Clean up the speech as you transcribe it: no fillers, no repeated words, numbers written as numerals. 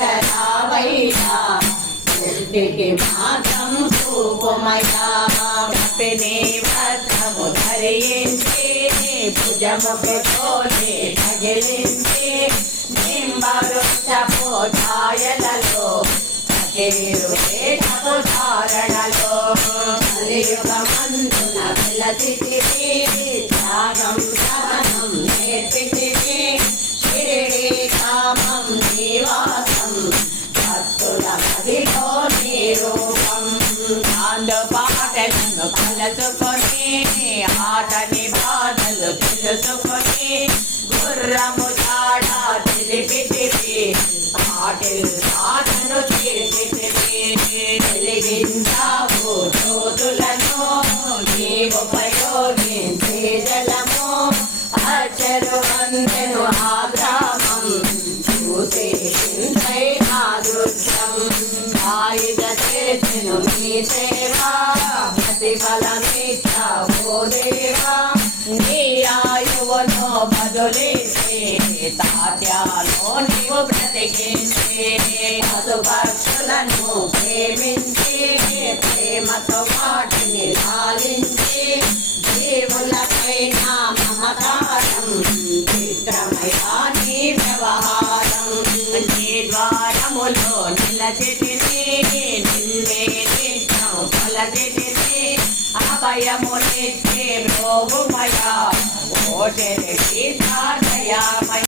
జనపీకరావైనా ఇంటికి మాత్రం చూపుమయా కపిని భద్రము ధరించి భుజముకు తోలి తగిలించి నింబవృక్షపు ఛాయలలో కటిరు వేటపు ధారణలో కలియుగమందున విలసితివి త్యాగం సహనం నేర్పితివి షిరిడి కామం నివాసం భక్తుల మదిలో నిరూపం పాటలను కలుసుకొని ఆటని బాధలు తెలుసుకొని గుర్రము చాడ తెలిపితివి పాటిల్ సాధను చేసితివి వెలిగించావు జ్యోతులను నీవుపయోగించే జలము అచ్చరు అందెను ఆ గ్రామం చూసే చింతై ఆదృశ్యం ఆయుధ చేసెను నీ సేవా ప్రతిఫలమిచ్చావో దేవా నీ ఆయువును బదులిస్తే తాత్యాలో నీవు బ్రతికించే పశుపక్షులను ప్రేమించి ప్రేమతో వాటిని లాలించి జీవులపైన మమకారం చిత్రమయా నీ వ్యవహారం నీ ద్వారములో నిలచితిని నిన్నే నిత్యం కొలచితిని అభయమునిచ్చే ప్రోగుమయా ఓ శక్తి దయామయ